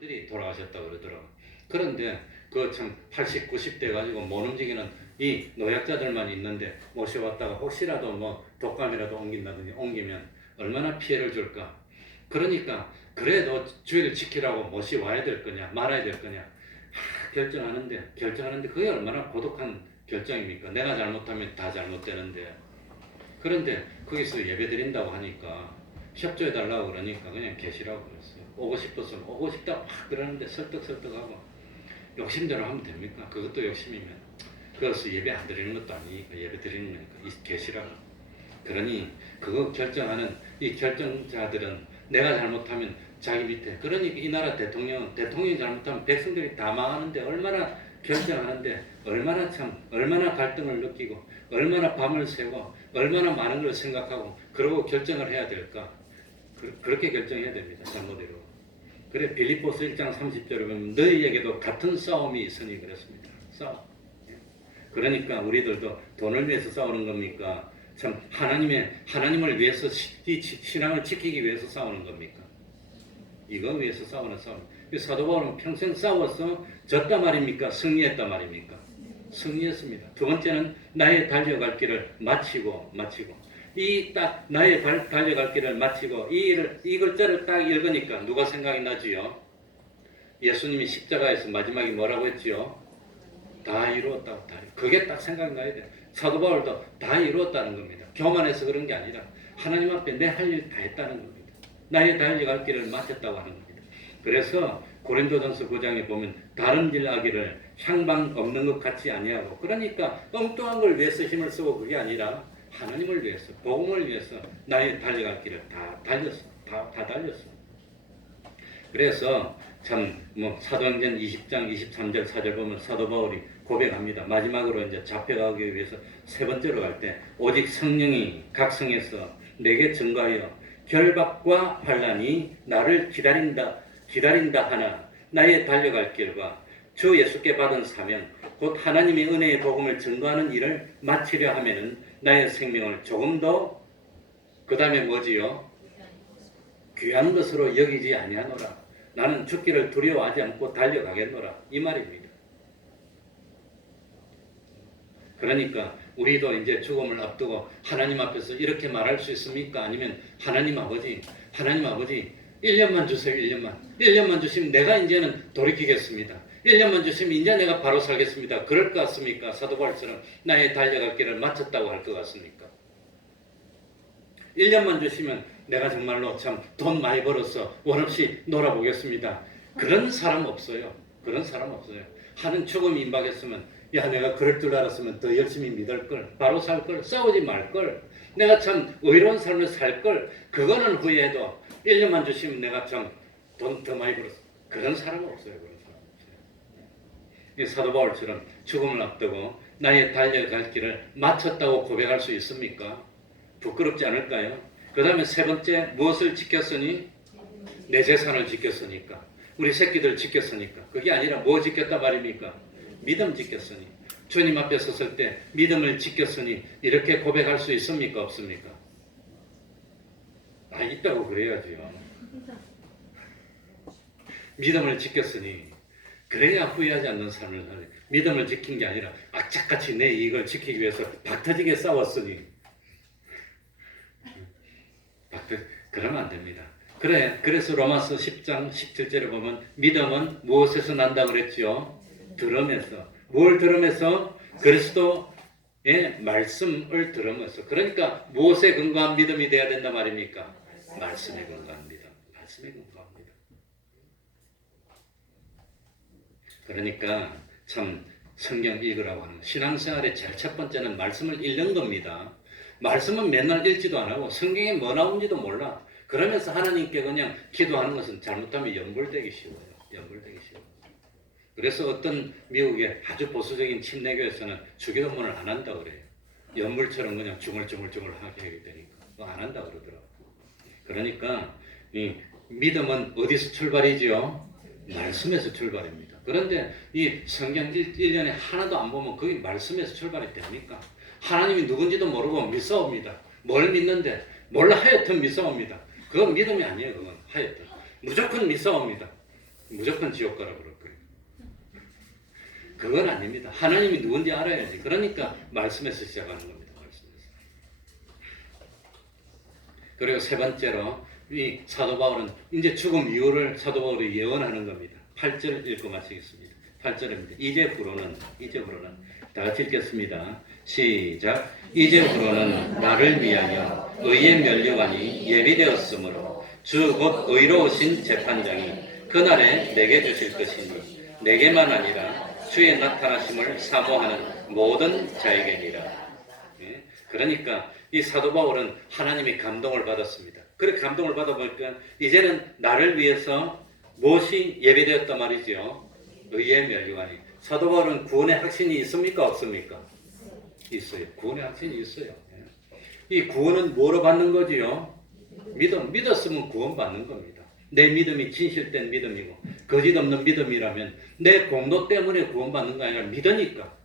들이 돌아가셨다고 그러더라고. 그런데 그 참 80, 90대 가지고 못 움직이는 이 노약자들만 있는데 모셔왔다가 혹시라도 뭐 독감이라도 옮긴다든지 옮기면 얼마나 피해를 줄까. 그러니까 그래도 주의를 지키라고 모셔와야 될 거냐 말아야 될 거냐 결정하는데 그게 얼마나 고독한 결정입니까. 내가 잘못하면 다 잘못되는데. 그런데 거기서 예배 드린다고 하니까 협조해 달라고 그러니까 그냥 계시라고 그랬어요. 오고 싶었으면 오고 싶다고 막 그러는데 설득하고 욕심대로 하면 됩니까? 그것도 욕심이면. 그래서 예배 안 드리는 것도 아니니까 예배 드리는 거니까 계시라고. 그러니 그거 결정하는 이 결정자들은 내가 잘못하면 자기 밑에, 그러니까 이 나라 대통령이 잘못하면 백성들이 다 망하는데 얼마나 결정하는데 얼마나 갈등을 느끼고 얼마나 밤을 새고 얼마나 많은 걸 생각하고 그러고 결정을 해야 될까. 그렇게 결정해야 됩니다. 잘못대로. 그래 빌립보서 1장 30절에 보면 너희에게도 같은 싸움이 있으니 그랬습니다. 싸움. 그러니까 우리들도 돈을 위해서 싸우는 겁니까? 참 하나님을 위해서 신앙을 지키기 위해서 싸우는 겁니까? 이거 위해서 싸우는 싸움. 사도 바울은 평생 싸워서 졌다 말입니까? 승리했다 말입니까? 승리했습니다. 두 번째는 나의 달려갈 길을 마치고 이 딱 나의 달려갈 길을 마치고 이 글자를 딱 읽으니까 누가 생각이 나지요? 예수님이 십자가에서 마지막에 뭐라고 했지요? 다 이루었다고. 그게 딱 생각이 나야 돼. 사도 바울도 다 이루었다는 겁니다. 교만해서 그런 게 아니라 하나님 앞에 내 할 일 다 했다는 겁니다. 나의 달려갈 길을 마쳤다고 하는 겁니다. 그래서 고린도전서 9장에 보면 다른 일 하기를 향방 없는 것 같지 아니하고, 그러니까 엉뚱한 걸 위해서 힘을 쓰고 그게 아니라 하나님을 위해서, 복음을 위해서 나의 달려갈 길을 다 달렸어. 그래서 참 사도행전 20장 23절 4절 보면 사도 바울이 고백합니다. 마지막으로 이제 잡혀가기 위해서 세 번째로 갈 때 오직 성령이 각성해서 내게 증거하여 결박과 환난이 나를 기다린다 하나 나의 달려갈 길과 주 예수께 받은 사명 곧 하나님의 은혜의 복음을 증거하는 일을 마치려 하면은 나의 생명을 조금 더 그 다음에 뭐지요? 귀한 것으로 여기지 아니하노라. 나는 죽기를 두려워하지 않고 달려가겠노라. 이 말입니다. 그러니까 우리도 이제 죽음을 앞두고 하나님 앞에서 이렇게 말할 수 있습니까? 아니면 하나님 아버지 1년만 주세요. 1년만 주시면 내가 이제는 돌이키겠습니다. 1년만 주시면 이제 내가 바로 살겠습니다. 그럴 것 같습니까? 사도 바울처럼 나의 달려갈 길을 마쳤다고 할 것 같습니까? 1년만 주시면 내가 정말로 참 돈 많이 벌어서 원 없이 놀아보겠습니다. 그런 사람 없어요. 하는 죽음이 임박했으면 야 내가 그럴 줄 알았으면 더 열심히 믿을걸, 바로 살걸, 싸우지 말걸, 내가 참 의로운 삶을 살걸. 그거는 후회해도 1년만 주시면 내가 참 돈 더 많이 벌었어. 그런 사람 없어요. 사도 바울처럼 죽음을 앞두고 나의 달려갈 길을 마쳤다고 고백할 수 있습니까? 부끄럽지 않을까요? 그 다음에 세 번째, 무엇을 지켰으니? 내 재산을 지켰으니까. 우리 새끼들 지켰으니까. 그게 아니라 뭐 지켰다 말입니까? 믿음 지켰으니. 주님 앞에 섰을 때 믿음을 지켰으니 이렇게 고백할 수 있습니까? 없습니까? 있다고 그래야죠. 믿음을 지켰으니 그래야 후회하지 않는 삶을 사는. 믿음을 지킨 게 아니라 악착같이 내 이익을 지키기 위해서 박터지게 싸웠으니 그러면 안 됩니다. 그래서 로마서 10장 17절에 보면 믿음은 무엇에서 난다 그랬죠? 들음에서. 뭘 들음에서? 그리스도의 말씀을 들음에서. 그러니까 무엇에 근거한 믿음이 돼야 된다 말입니까? 말씀에 근거한 믿음. 말씀에 근거합니다. 그러니까 참 성경 읽으라고 하는 신앙생활의 제일 첫 번째는 말씀을 읽는 겁니다. 말씀은 맨날 읽지도 안 하고 성경에 뭐 나온지도 몰라. 그러면서 하나님께 그냥 기도하는 것은 잘못하면 연불되기 쉬워요. 그래서 어떤 미국의 아주 보수적인 침례교에서는 주기도문을 안 한다고 그래요. 연불처럼 그냥 중얼중얼 하게 하게 되니까 안 한다 그러더라고요. 그러니까 이 믿음은 어디서 출발이지요? 말씀에서 출발입니다. 그런데 이 성경 1년에 하나도 안 보면 그게 말씀에서 출발이 됩니까? 하나님이 누군지도 모르고 믿사옵니다. 뭘 믿는데? 몰라 하여튼 믿사옵니다. 그건 믿음이 아니에요. 그건 하여튼 무조건 믿사옵니다. 무조건 지옥 가라 그럴 거예요. 그건 아닙니다. 하나님이 누군지 알아야지. 그러니까 말씀에서 시작하는 겁니다. 말씀에서. 그리고 세 번째로 이 사도 바울은 이제 죽음 이후를 사도 바울이 예언하는 겁니다. 8절 읽고 마치겠습니다. 8절입니다. 이제후로는 다 같이 읽겠습니다. 시작. 이제후로는 나를 위하여 의의 면류관이 예비되었으므로 주 곧 의로우신 재판장이 그날에 내게 주실 것이니 내게만 아니라 주의 나타나심을 사모하는 모든 자에게니라. 그러니까 이 사도 바울은 하나님의 감동을 받았습니다. 그렇게 감동을 받아보니까 이제는 나를 위해서 무엇이 예비되었단 말이죠. 의의 면류관이. 사도 바울은 구원의 확신이 있습니까? 없습니까? 있어요. 구원의 확신이 있어요. 이 구원은 뭐로 받는 거지요? 믿었으면 구원 받는 겁니다. 내 믿음이 진실된 믿음이고 거짓 없는 믿음이라면 내 공도 때문에 구원받는 거 아니라 믿으니까.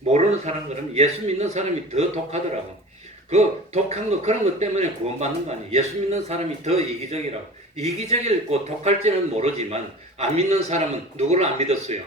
모르는 사람들은 예수 믿는 사람이 더 독하더라고. 그 독한 거 그런 것 때문에 구원받는 거 아니에요. 예수 믿는 사람이 더 이기적이라고. 이기적이고 독할지는 모르지만 안 믿는 사람은 누구를 안 믿었어요?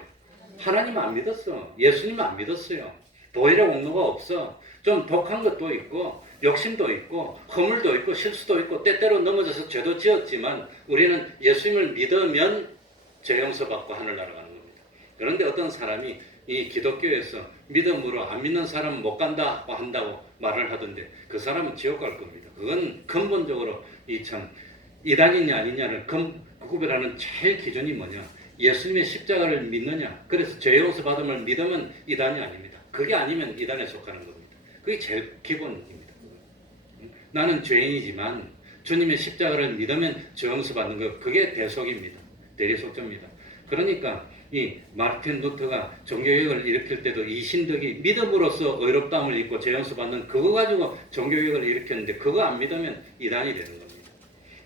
하나님 안 믿었어. 예수님 안 믿었어요. 보혈의 공로가 없어. 좀 독한 것도 있고 욕심도 있고 허물도 있고 실수도 있고 때때로 넘어져서 죄도 지었지만 우리는 예수님을 믿으면 죄 용서받고 하늘나라 가는 겁니다. 그런데 어떤 사람이 이 기독교에서 믿음으로 안 믿는 사람은 못 간다고 한다고 말을 하던데 그 사람은 지옥 갈 겁니다. 그건 근본적으로 이 참 이단이냐 아니냐를 구별하는 제일 기준이 뭐냐? 예수님의 십자가를 믿느냐? 그래서 죄 용서 받음을 믿으면 이단이 아닙니다. 그게 아니면 이단에 속하는 겁니다. 그게 제일 기본입니다. 나는 죄인이지만 주님의 십자가를 믿으면 죄 용서 받는 것, 그게 대속입니다. 대리속죄입니다. 그러니까 이 마르틴 루터가 종교개혁을 일으킬 때도 이 신덕이 믿음으로써 의롭다함을 입고 죄 용서 받는 그거 가지고 종교개혁을 일으켰는데 그거 안 믿으면 이단이 되는 겁니다.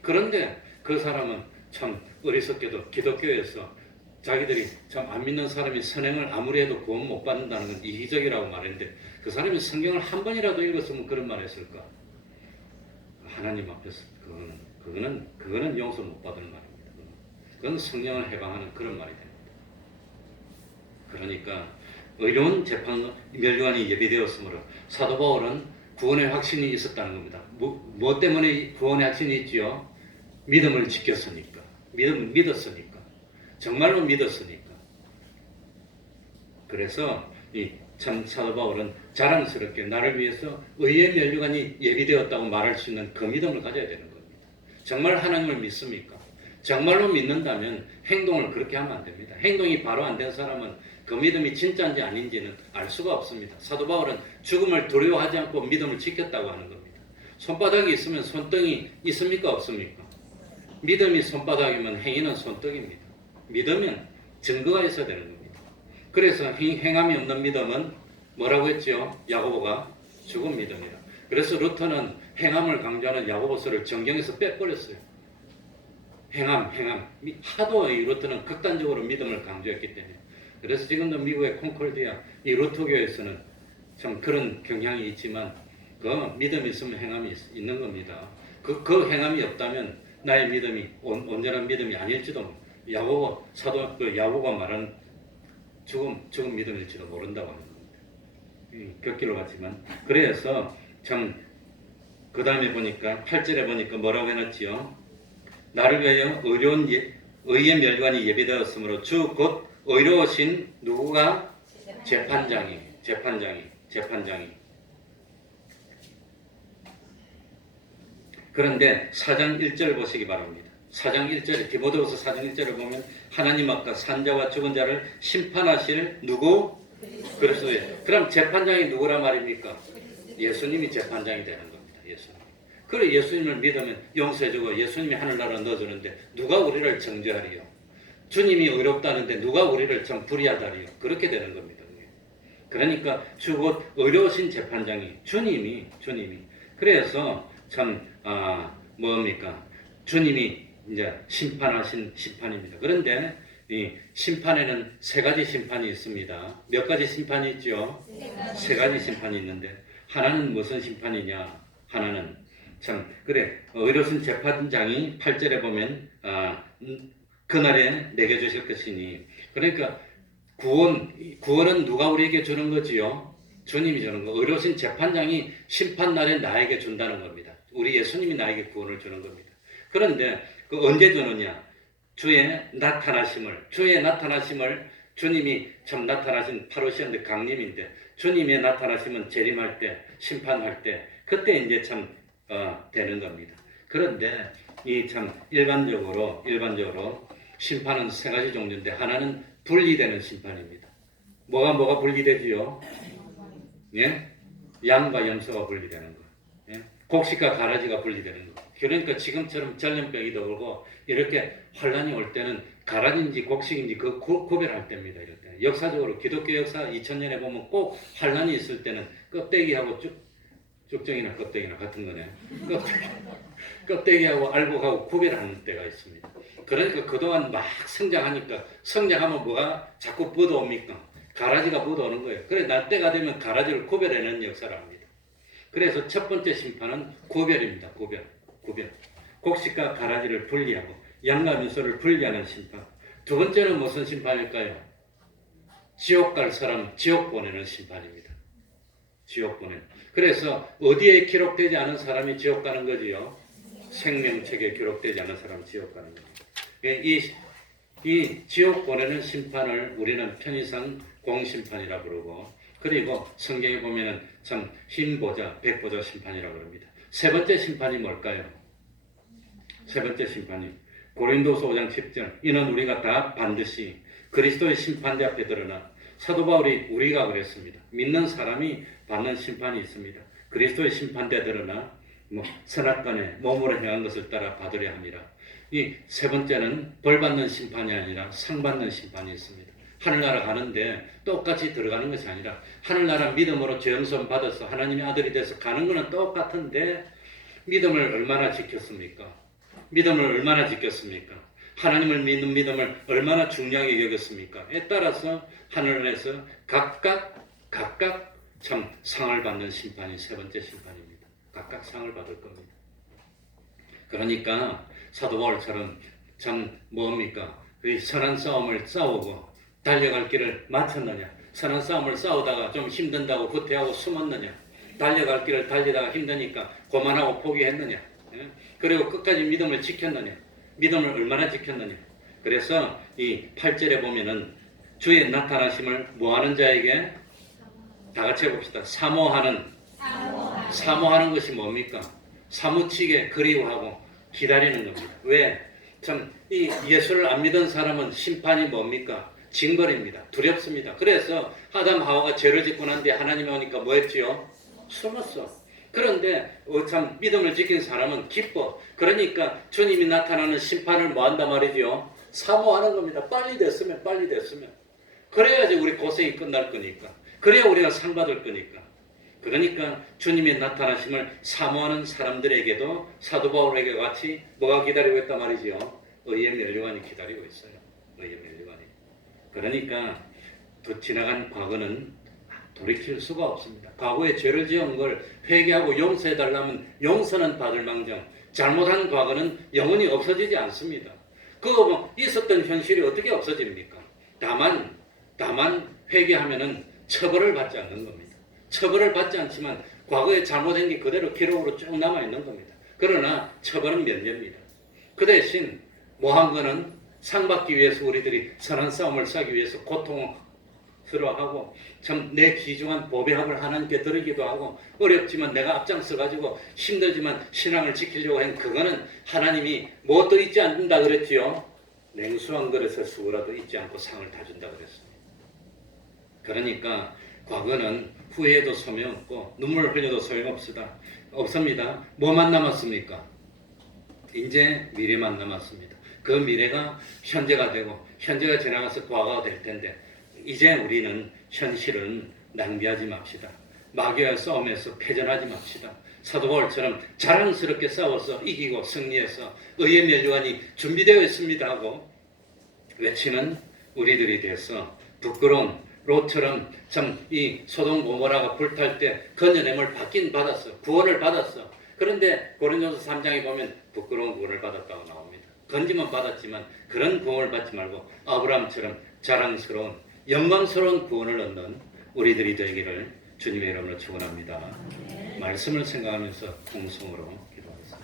그런데 그 사람은 참 어리석게도 기독교에서 자기들이 참 안 믿는 사람이 선행을 아무리 해도 구원 못 받는다는 건 이기적이라고 말했는데 그 사람이 성경을 한 번이라도 읽었으면 그런 말 했을까? 하나님 앞에서 그거는 용서 못 받을 말입니다. 그건 성령을 해방하는 그런 말이 됩니다. 그러니까 의로운 재판 면류관이 예비되었으므로 사도 바울은 구원의 확신이 있었다는 겁니다. 뭐 때문에 구원의 확신이 있지요? 믿음을 지켰으니까. 믿었으니까. 정말로 믿었으니까. 그래서 이 참 사도 바울은 자랑스럽게 나를 위해서 의의 면류관이 예비되었다고 말할 수 있는 그 믿음을 가져야 되는 겁니다. 정말 하나님을 믿습니까? 정말로 믿는다면 행동을 그렇게 하면 안 됩니다. 행동이 바로 안 된 사람은 그 믿음이 진짜인지 아닌지는 알 수가 없습니다. 사도 바울은 죽음을 두려워하지 않고 믿음을 지켰다고 하는 겁니다. 손바닥이 있으면 손등이 있습니까? 없습니까? 믿음이 손바닥이면 행위는 손등입니다. 믿으면 증거가 있어야 되는 겁니다. 그래서 행함이 없는 믿음은 뭐라고 했죠? 야고보가 죽은 믿음이라. 그래서 루터는 행함을 강조하는 야고보서를 정경에서 빼버렸어요. 행함. 하도 이 루터는 극단적으로 믿음을 강조했기 때문에. 그래서 지금도 미국의 콘콜디아 이 루터교에서는 좀 그런 경향이 있지만 그 믿음이 있으면 행함이 있는 겁니다. 그 행함이 없다면 나의 믿음이 온전한 믿음이 아닐지도 야고보 사도 야고보가 말하는 죽은 믿음일지도 모른다고 하는 겁니다. 격기로 같지만 그래서 참 그 다음에 보니까 8절에 보니까 뭐라고 해놨지요? 나를 위하여 의로운 의의 면류관이 예비되었으므로 주 곧 의로우신 누구가? 재판장이. 그런데 4장 1절 보시기 바랍니다. 4장 1절에 디모데후서 4장 1절을 보면 하나님 앞과 산자와 죽은 자를 심판하실 누구? 그리스도예요. 그럼 재판장이 누구란 말입니까? 예수님이 재판장이 되는 겁니다. 예수님. 그래 예수님을 믿으면 용서해주고 예수님이 하늘나라 넣어주는데 누가 우리를 정죄하리요? 주님이 의롭다는데 누가 우리를 좀 불의하다리요? 그렇게 되는 겁니다. 그러니까 주 곧 의로우신 재판장이 주님이 그래서 참 뭡니까? 주님이 이제 심판하신 심판입니다. 그런데 이 심판에는 세 가지 심판이 있습니다. 몇 가지 심판이 있죠? 세 가지 심판이 있는데 하나는 무슨 심판이냐? 하나는 참 그래 의로우신 재판장이 8절에 보면 그날에 내게 주실 것이니. 그러니까 구원은 누가 우리에게 주는 거지요? 주님이 주는 거. 의로우신 재판장이 심판날에 나에게 준다는 겁니다. 우리 예수님이 나에게 구원을 주는 겁니다. 그런데 그 언제 주느냐? 주의 나타나심을 주님이 참 나타나신 파루시아인데 강림인데 주님의 나타나심은 재림할 때, 심판할 때 그때 이제 참 되는 겁니다. 그런데 이 참 일반적으로 심판은 세 가지 종류인데 하나는 분리되는 심판입니다. 뭐가 분리되지요? 예? 양과 염소가 분리되는 거. 예? 곡식과 가라지가 분리되는 거. 그러니까 지금처럼 전염병이 돌고 이렇게 환란이 올 때는 가라지인지 곡식인지 그 구별할 때입니다. 이럴 때. 역사적으로 기독교 역사 2000년에 보면 꼭 환란이 있을 때는 껍데기하고 쭉정이나 껍데기나 같은 거네. 껍데기하고 알곡하고 구별하는 때가 있습니다. 그러니까 그동안 막 성장하면 뭐가 자꾸 뻗어옵니까? 가라지가 뻗어오는 거예요. 그래 날 때가 되면 가라지를 구별해내는 역사를 합니다. 그래서 첫 번째 심판은 구별입니다. 구별. 곡식과 가라지를 분리하고 양과 민소를 분리하는 심판. 두 번째는 무슨 심판일까요? 지옥 갈 사람 지옥 보내는 심판입니다. 지옥 보내는. 그래서 어디에 기록되지 않은 사람이 지옥 가는 거지요? 생명책에 기록되지 않은 사람은 지옥 가는 거예요. 이 지옥 보내는 심판을 우리는 편의상 공심판이라 부르고, 그리고 성경에 보면은 참 흰보자, 백보자 심판이라고 합니다. 세 번째 심판이 뭘까요? 세 번째 심판이 고린도서 5장 10절. 이는 우리가 다 반드시 그리스도의 심판대 앞에 드러나, 사도 바울이 우리가 그랬습니다. 믿는 사람이 받는 심판이 있습니다. 그리스도의 심판대 드러나 선악간에 몸으로 행한 것을 따라 받으려 함이라. 이 세 번째는 벌 받는 심판이 아니라 상 받는 심판이 있습니다. 하늘나라 가는데 똑같이 들어가는 것이 아니라 하늘나라 믿음으로 죄영선 받아서 하나님의 아들이 돼서 가는 것은 똑같은데 믿음을 얼마나 지켰습니까? 하나님을 믿는 믿음을 얼마나 중요하게 여겼습니까?에 따라서 하늘에서 각각 참 상을 받는 심판이 세 번째 심판입니다. 각각 상을 받을 겁니다. 그러니까 사도 바울처럼 참 뭡니까? 그 선한 싸움을 싸우고 달려갈 길을 마쳤느냐? 선한 싸움을 싸우다가 좀 힘든다고 후퇴하고 숨었느냐? 달려갈 길을 달리다가 힘드니까 고만하고 포기했느냐? 그리고 끝까지 믿음을 지켰느냐? 믿음을 얼마나 지켰느냐? 그래서 이 8절에 보면은 주의 나타나심을 뭐하는 자에게 다 같이 해봅시다. 사모하는 것이 뭡니까? 사무치게 그리워하고 기다리는 겁니다. 왜? 참 이 예수를 안 믿은 사람은 심판이 뭡니까? 징벌입니다. 두렵습니다. 그래서 아담 하와가 죄를 짓고 난 뒤에 하나님이 오니까 뭐 했지요? 숨었어. 그런데 참 믿음을 지킨 사람은 기뻐. 그러니까 주님이 나타나는 심판을 뭐 한단 말이죠? 사모하는 겁니다. 빨리 됐으면. 그래야지 우리 고생이 끝날 거니까. 그래야 우리가 상 받을 거니까. 그러니까 주님의 나타나심을 사모하는 사람들에게도 사도 바울에게 같이 뭐가 기다리고 있단 말이죠? 의의 면류관이 기다리고 있어요. 의의 면류관이. 그러니까 지나간 과거는 돌이킬 수가 없습니다. 과거에 죄를 지은 걸 회개하고 용서해달라면 용서는 받을 망정, 잘못한 과거는 영원히 없어지지 않습니다. 그거 뭐 있었던 현실이 어떻게 없어집니까? 다만 회개하면은 처벌을 받지 않는 겁니다. 처벌을 받지 않지만 과거에 잘못한 게 그대로 기록으로 쭉 남아있는 겁니다. 그러나 처벌은 면제입니다. 그 대신 뭐한 거는 상 받기 위해서 우리들이 선한 싸움을 싸기 위해서 고통스러워하고 참 내 귀중한 보배합을 하나님께 드리기도 하고 어렵지만 내가 앞장서 가지고 힘들지만 신앙을 지키려고 한 그거는 하나님이 뭣도 잊지 않는다 그랬지요. 냉수 한 그릇에 수고라도 잊지 않고 상을 다 준다 그랬습니다. 그러니까 과거는 후회해도 소용없고 눈물을 흘려도 없습니다. 뭐만 남았습니까? 이제 미래만 남았습니다. 그 미래가 현재가 되고 현재가 지나가서 과거가 될 텐데 이제 우리는 현실은 낭비하지 맙시다. 마귀와 싸움에서 패전하지 맙시다. 사도 바울처럼 자랑스럽게 싸워서 이기고 승리해서 의의 면류관이 준비되어 있습니다 하고 외치는 우리들이 돼서 부끄러운 롯처럼 참 이 소돔 고모라가 불탈 때 건져냄을 구원을 받았어. 그런데 고린도서 3장에 보면 부끄러운 구원을 받았다고 나옵니다. 건지만 받았지만 그런 구원을 받지 말고 아브라함처럼 자랑스러운 영광스러운 구원을 얻는 우리들이 되기를 주님의 이름으로 축원합니다. 말씀을 생각하면서 통성으로 기도하겠습니다.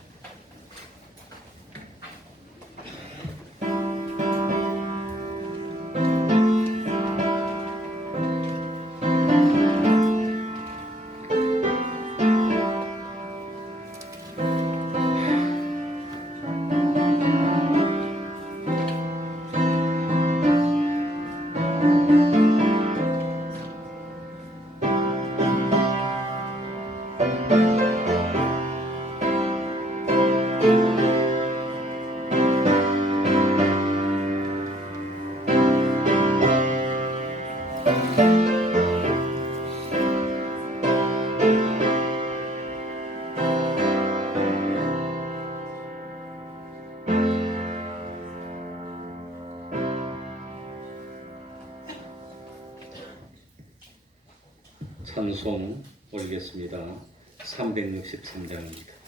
찬송 올리겠습니다. 363장입니다.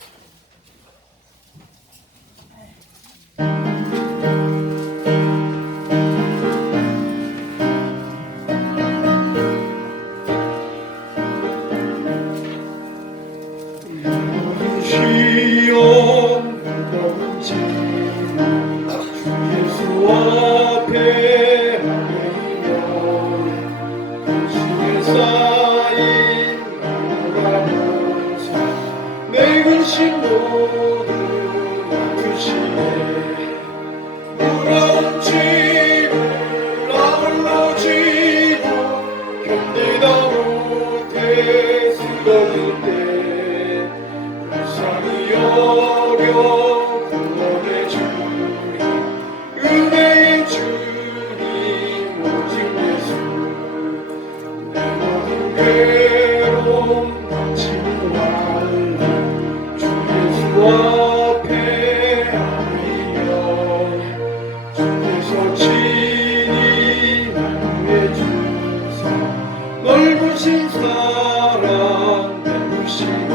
넓으신 사랑 내주시네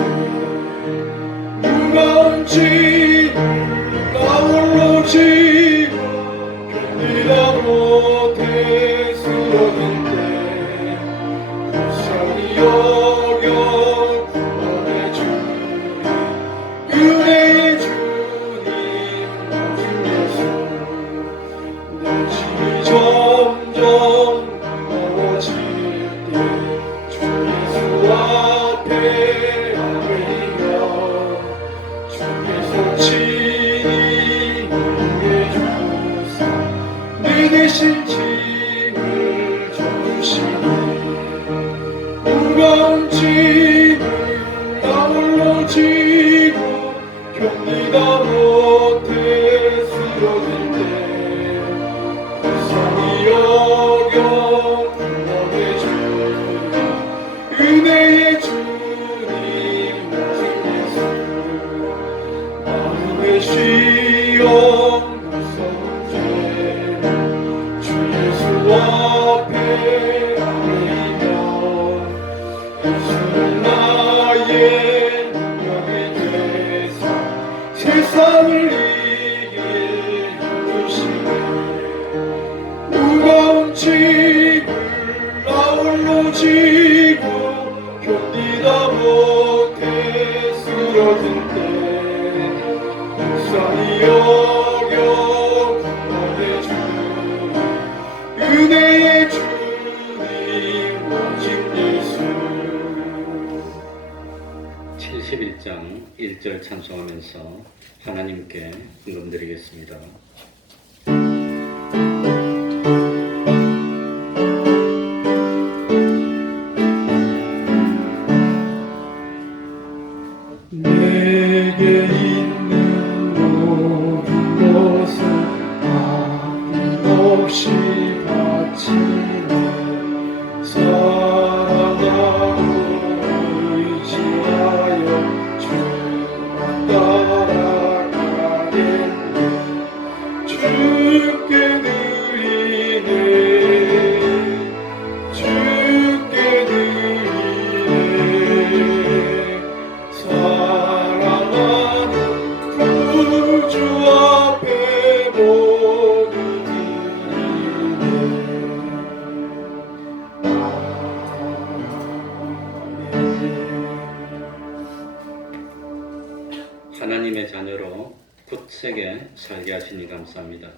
무거운 짐을 나 홀로 지고 견디다 못해 쓰러질 때 불쌍히 여겨 구원해 주니 은혜의 주님 오직 예수 내 짐이 점점 무거워지 대신 짐을 져주시니 무거운 짐을 나 홀로 지고 견디다 못해 쓰러질 때 불쌍히 여겨 구원해 주니 은혜의 주님 오직 예수 마음에 쉬어 앞에 아뢰며 예수는 나의 능력이 되사 세상을 이길 힘주시네 무거운 짐을 나 홀로 지고 견디다 못해 쓰러질 때 불쌍히 여겨 은혜의 주님 오직 예수 71장 1절 찬송하면서 하나님께 헌금드리겠습니다. 내게 있는 모든 것을 아낌없이 바치네 사랑하고 의지하여 주만 따라가겠네 주께 드리네 주께 드리네 사랑하는 구주 앞에 굳세게 살게 하시니 감사합니다.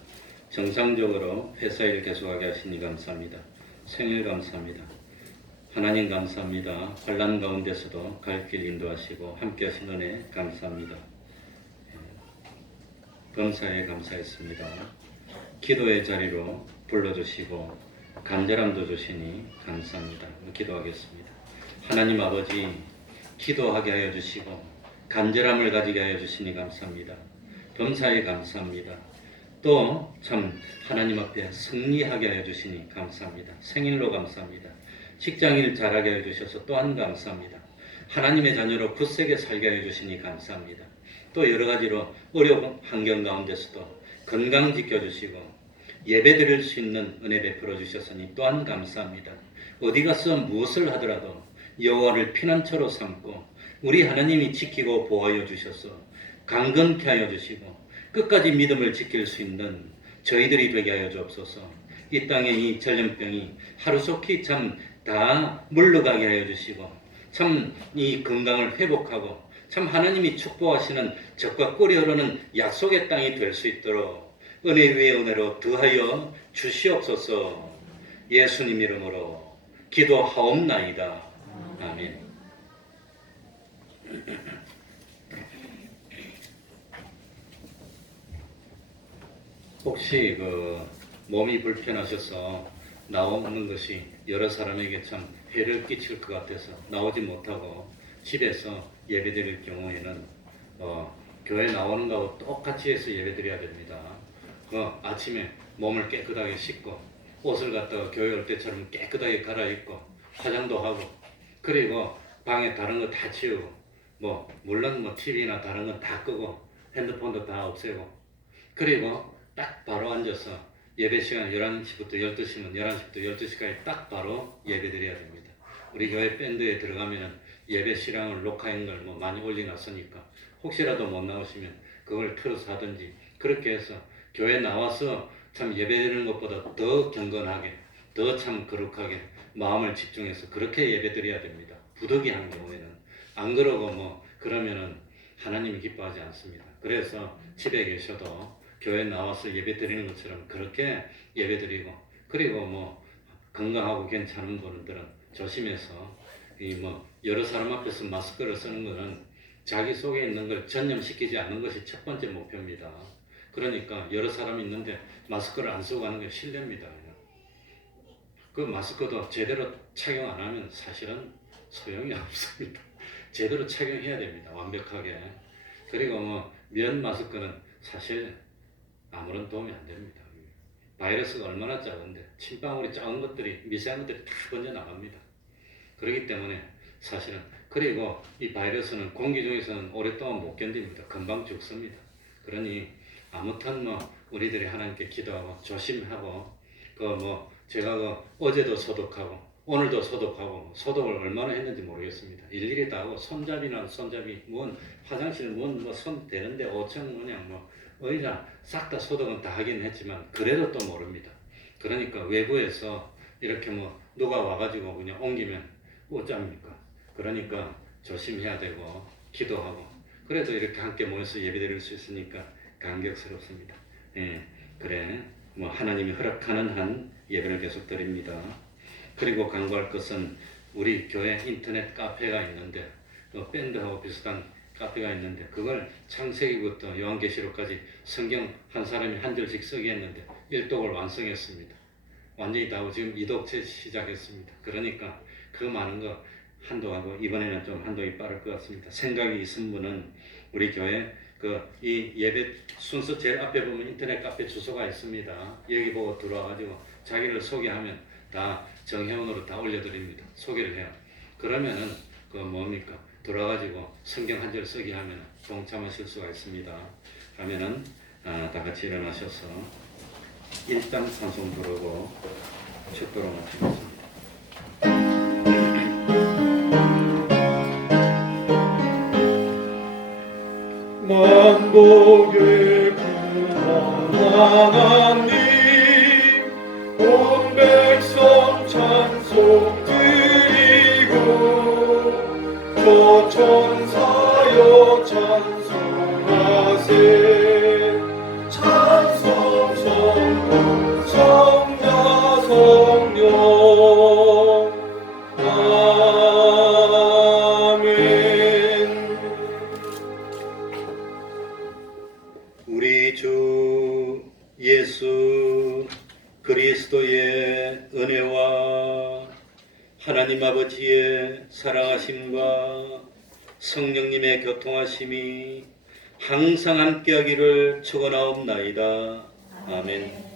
정상적으로 회사 일 계속하게 하시니 감사합니다. 생일 감사합니다. 하나님 감사합니다. 환난 가운데서도 갈 길 인도하시고 함께 하신 은혜 감사합니다. 범사에 감사했습니다. 기도의 자리로 불러주시고 간절함도 주시니 감사합니다. 기도하겠습니다. 하나님 아버지, 기도하게 하여 주시고 간절함을 가지게 하여 주시니 감사합니다. 범사에 감사합니다. 또 참 하나님 앞에 승리하게 하여 주시니 감사합니다. 생일로 감사합니다. 직장일 잘하게 하여 주셔서 또한 감사합니다. 하나님의 자녀로 굳세게 살게 하여 주시니 감사합니다. 또 여러 가지로 어려운 환경 가운데서도 건강 지켜주시고 예배 드릴 수 있는 은혜 베풀어 주셨으니 또한 감사합니다. 어디 가서 무엇을 하더라도 여호와를 피난처로 삼고 우리 하나님이 지키고 보호하여 주셔서 강건케 하여 주시고 끝까지 믿음을 지킬 수 있는 저희들이 되게 하여 주옵소서. 이 땅의 이 전염병이 하루속히 참 다 물러가게 하여 주시고 참 이 건강을 회복하고 참 하나님이 축복하시는 젖과 꿀이 흐르는 약속의 땅이 될 수 있도록 은혜 위에 은혜로 더하여 주시옵소서. 예수님 이름으로 기도하옵나이다. 아멘. 혹시 몸이 불편하셔서 나오는 것이 여러 사람에게 참 해를 끼칠 것 같아서 나오지 못하고 집에서 예배드릴 경우에는 교회 나오는 거하고 똑같이 해서 예배드려야 됩니다. 아침에 몸을 깨끗하게 씻고 옷을 갖다가 교회 올 때처럼 깨끗하게 갈아입고 화장도 하고 그리고 방에 다른 거 다 치우고 물론 TV나 다른 거 다 끄고 핸드폰도 다 없애고 그리고 딱 바로 앉아서 예배 시간 11시부터 12시면 11시부터 12시까지 딱 바로 예배 드려야 됩니다. 우리 교회 밴드에 들어가면 예배 실황을 녹화한 걸 많이 올려놨으니까 혹시라도 못 나오시면 그걸 틀어서 하든지 그렇게 해서 교회 나와서 참 예배 드리는 것보다 더 경건하게 더 참 거룩하게 마음을 집중해서 그렇게 예배 드려야 됩니다. 부득이한 경우에는 안 그러고 그러면은 하나님이 기뻐하지 않습니다. 그래서 집에 계셔도 교회 나와서 예배 드리는 것처럼 그렇게 예배 드리고 그리고 건강하고 괜찮은 분들은 조심해서 여러 사람 앞에서 마스크를 쓰는 것은 자기 속에 있는 걸 전염시키지 않는 것이 첫 번째 목표입니다. 그러니까 여러 사람이 있는데 마스크를 안 쓰고 가는 게 실례입니다. 그 마스크도 제대로 착용 안 하면 사실은 소용이 없습니다. 제대로 착용해야 됩니다. 완벽하게. 그리고 면 마스크는 사실 아무런 도움이 안 됩니다. 바이러스가 얼마나 작은데 침방울이 작은 것들이 미세한 것들이 다 번져 나갑니다. 그렇기 때문에 사실은 그리고 이 바이러스는 공기 중에서는 오랫동안 못 견딥니다. 금방 죽습니다. 그러니 아무튼 우리들이 하나님께 기도하고 조심하고 제가 어제도 소독하고 오늘도 소독하고 소독을 얼마나 했는지 모르겠습니다. 일일이 다 하고 손잡이나 손잡이 화장실 손 대는데 5천 어디나 싹 다 소독은 다 하긴 했지만 그래도 또 모릅니다. 그러니까 외부에서 이렇게 누가 와가지고 그냥 옮기면 어쩝니까? 그러니까 조심해야 되고 기도하고 그래도 이렇게 함께 모여서 예배드릴 수 있으니까 감격스럽습니다. 그래 하나님이 허락하는 한 예배를 계속 드립니다. 그리고 강구할 것은 우리 교회 인터넷 카페가 있는데 밴드하고 비슷한 카페가 있는데 그걸 창세기부터 요한계시록까지 성경 한 사람이 한 절씩 쓰게 했는데 1독을 완성했습니다. 완전히 다 하고 지금 2독째 시작했습니다. 그러니까 그 많은 거 한독하고 이번에는 좀 한독이 빠를 것 같습니다. 생각이 있은 분은 우리 교회 이 예배 순서 제일 앞에 보면 인터넷 카페 주소가 있습니다. 여기 보고 들어와가지고 자기를 소개하면 다 정회원으로 다 올려드립니다. 소개를 해요. 그러면은 들어와가지고 성경 한 절 쓰기 하면 동참하실 수가 있습니다. 그러면은 다 같이 일어나셔서 일단 찬송 부르고 축도로 마치겠습니다. 만복의 구원 하나님 온 백성 찬송 드리고 저 천사여 찬송하세 그리스도의 은혜와 하나님 아버지의 사랑하심과 성령님의 교통하심이 항상 함께하기를 축원하옵나이다. 아멘.